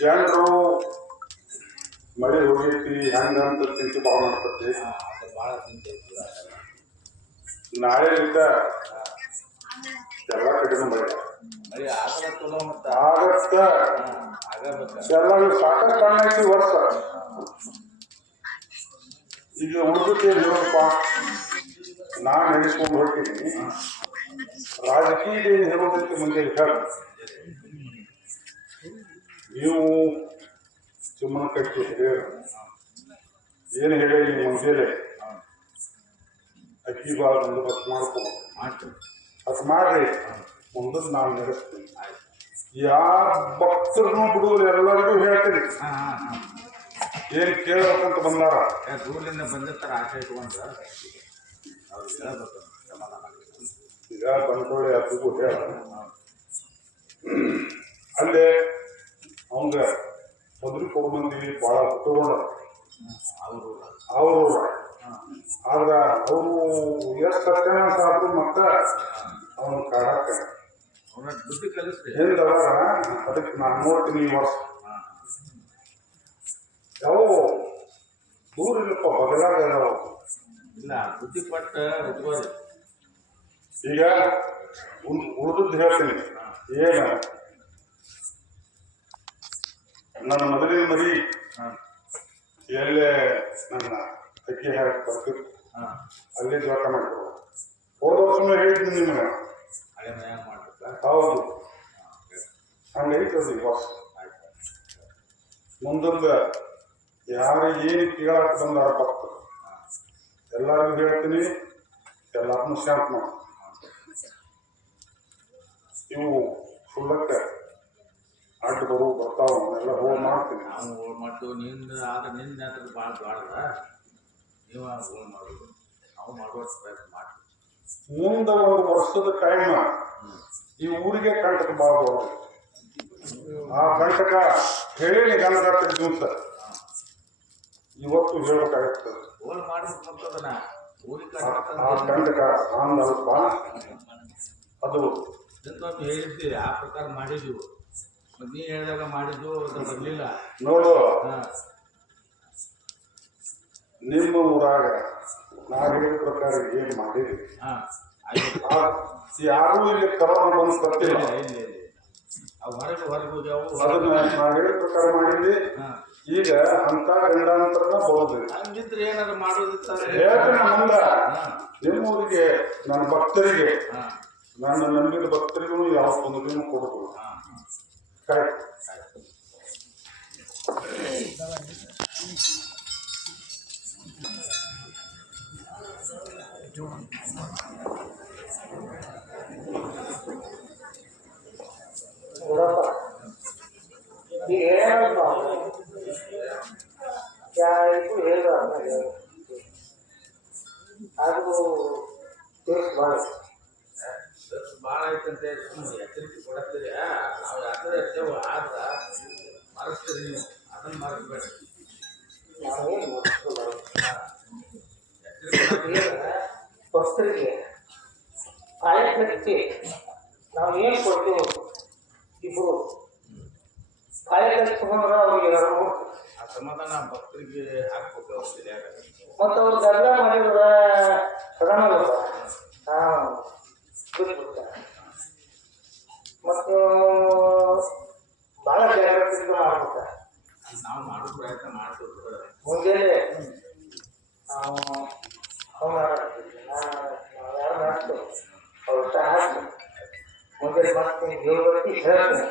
ಜನರು ಮಳೆ ಹೋಗೈತಿ ಹಂಗಂತ ಚಿಂತೆ ಭಾಳ ಮಾಡ್ತತಿ. ನಾಳೆಯಿಂದ ಎಲ್ಲ ಕಡೆನೂ ಮಳೆ ಆಗತ್ತ. ಎಲ್ಲರೂ ಸಾಕಷ್ಟು ಕಣ್ಣಾಯ್ತು ವರ್ಷ. ಈಗ ಉಳಿದಕ್ಕೆ ಹೇಳಪ್ಪ, ನಾನು ನೆನೆಸ್ಕೊಂಡು ಹೋಗ್ತೀನಿ. ರಾಜಕೀಯ ಹೇಳೋದಕ್ಕೆ ಮುಂದೆ ಹೇಳ, ನೀವು ಸುಮ್ಮನೆ ಕಟ್ಟಿ ಏನು ಹೇಳಿ ನೀವು ಮುಂಜಾನೆ ಅಕ್ಕಿ ಬಾಳ ಬಂದೋಬಸ್ತ್ ಮಾಡ್ಕೊಂಡು ಅದು ಮಾಡ್ರಿ. ಮುಂದಕ್ಕೆ ನಾನು ನಡೆಸ್ತೀನಿ. ಯಾರ ಭಕ್ತರನ್ನು ಬಿಡುವರು ಎಲ್ಲರಿಗೂ ಹೇಳ್ತೀನಿ. ಏನು ಕೇಳಬೇಕಂತ ಬಂದಾರ ದೂರದಿಂದ ಬಂದಿರ್ತಾರೆ, ಆಸೆ ಇಟ್ಕೊಂಡ್ರೆ ಈಗ ಬಂದ್ಕೊಳ್ಳಿ ಅದಕ್ಕೂ ಹೇಳ. ಅಲ್ಲೇ ಅವಂಗ ಮೊದಲು ಕೊಡು ಮಂದಿ ಭಾಳ ತಗೊಂಡ ಅವರು ಆದ್ರೆ ಅವರು ಎಷ್ಟು ಸತ್ಯನಾಶ ಆದ್ರು ಮತ್ತೆ ಅವನ ಕಾಡಕ್ಕೆ ಹಿಂದವ. ಅದಕ್ಕೆ ನಾನು ನೋಡ್ತೀನಿ ಈ ವರ್ಷ ಯಾವ ದೂರ ಇಲ್ಲಪ್ಪ, ಬದಲಾಗ ಇಲ್ಲ ಬುದ್ಧಿ ಕೊಟ್ಟು ಇಟ್ಕೋರಿ. ಈಗ ಉಳಿದದ್ದು ಹೇಳ್ತೀನಿ. ಏನು ನನ್ನ ಮೊದಲಿನ ಮರಿ ಎಲ್ಲೇ ನನ್ನ ಅಕ್ಕಿ ಹಾಕಿ ಬರ್ತಿತ್ತು, ಅಲ್ಲೇ ಜೋಟ ಮಾಡ್ಕೊಡು. ಹೋದ ವರ್ಷನೂ ಹೇಳಿದ್ದೀನಿ ನಿಮಗೆ. ಹೌದು, ಹಂಗೈತೆ ಅದು ಈ ವರ್ಷ. ಮುಂದೊಂದು ಯಾರು ಏನು ಕೇಳಕ್ಕೆ ಬಂದಾರ ಭಕ್ತರು ಎಲ್ಲರಿಗೂ ಹೇಳ್ತೀನಿ, ಎಲ್ಲರನ್ನೂ ಶಾಂತ ಮಾಡಿ. ಇವು ಸುಳ್ಳಕ್ಕೆ ಅಡ್ಡ ಬರು ಬರ್ತಾವ, ಅವನ್ನೆಲ್ಲ ಹೋಗಿ ಮಾಡ್ತೀನಿ. ನಾವು ಹೋಗಿ ಮಾಡ್ತೀವಿ. ನಿಂದ ಆದ್ರೆ ನಿಂದ ಅದ್ರ ಭಾಳ ದೊಡ್ಡದ, ನೀವು ಹೋಗಿ ಮಾಡೋದು, ನಾವು ಮಾಡುವಷ್ಟು ಪ್ರಯತ್ನ ಮಾಡ್ತೀವಿ. ಮುಂದೆ ಒಂದು ವರ್ಷದ ಟೈಮ್ ಈ ಊರಿಗೆ ಕಂಟಕ ಭಾಳ ದೊಡ್ಡ. ಆ ಕಂಟಕ ಹೇಳಿ ಗಂಧರಾತ್ರಿ ದಿವಸ ಇವತ್ತು ಹೇಳ್ಬೇಕಾಗತ್ತದೆ. ಹೋಗಿ ಮಾಡ್ಬೇಕಂತದನ್ನ ಊರಿಗೆ ಆ ಕಂಟಕ ಅಂದಲ್ಪ ಅದು ಹೇಳಿದ್ವಿ, ಆ ಪ್ರಕಾರ ಮಾಡಿದ್ವಿ. ನೀ ಹೇಳಿದಾಗ ಮಾಡಿದ್ದು ಅದು ಬರಲಿಲ್ಲ ನೋಡು. ನಿಮ್ಮ ಊರಾಗ ನಾ ಹೇಳಿದ ಪ್ರಕಾರ ಏನು ಮಾಡಿರಿ, ಯಾರೂ ಇಲ್ಲಿ ಕರೋನಾ ಬಂದು ಬರ್ತಿಲ್ಲ. ಹೊರಗೆ ಹೋಗ್ಯಾವು. ಅದನ್ನ ನಾ ಹೇಳಿದ ಪ್ರಕಾರ ಮಾಡಿದ್ವಿ. ಈಗ ಅಂತ ಗಂಡಾಂತರನ ಬರೋದಿಲ್ಲ. ಹಂಗಿದ್ರೆ ಏನಾದ್ರು ಮಾಡೋದಿತ್ತ ಹೇಳ್ತೀನಿ ಮುಂದ. ನಿಮ್ಮೂರಿಗೆ ನನ್ನ ಭಕ್ತರಿಗೆ, ನನ್ನ ನಂಬಿದ ಭಕ್ತರಿಗೂ ಯಾವ ತೊಂದರೆನೂ ಕೊಡೋದು. ಭಾಳ ಐತಂತೆ ಎಚ್ಚರಿಕೆ ಕೊಡತ್ತೀರಿ. ನಾವು ಯಾಕಂದ್ರೆ ಇರ್ತೇವೆ, ಆದ್ರೆ ಮರೆಸ್ತೀರಿ ನೀವು. ಅದನ್ನು ಮರೆಸ್ಬೇಡಿ. ಭಕ್ತರಿಗೆ ಕಾಯಕಕ್ಕೆ ನಾವು ಏನು ಕೊಡ್ತೀವಿ, ಇಬ್ಬರು ಕಾಯಕಕ್ಕೆ ತಗೊಂಡ್ರೆ ಅವ್ರಿಗೆ ಆ ಸಮಾಧಾನ ಭಕ್ತರಿಗೆ ಹಾಕ್ಬೇಕು. ಮತ್ತು ಅವ್ರು ಗರ್ಗ ಮಾಡಿದ್ರೆ ಸದನ ಮತ್ತು ಭಾಳ ಜಾಗ್ರತೆಯಿಂದ ಮಾಡ್ಬೇಕು. ನಾವು ಮಾಡೋ ಪ್ರಯತ್ನ ಮಾಡ್ತೀವಿ. ಮುಂಜಾನೆ ನಾವು ಯಾರು ಮಾಡ್ತೀವಿ ಅವ್ರು ಊಟ ಹಾಕಿ ಮುಂಜಾನೆ ಮಾಡ್ತೀನಿ, ದೇವರತ್ತಿ ಹೇಳ್ತೀನಿ.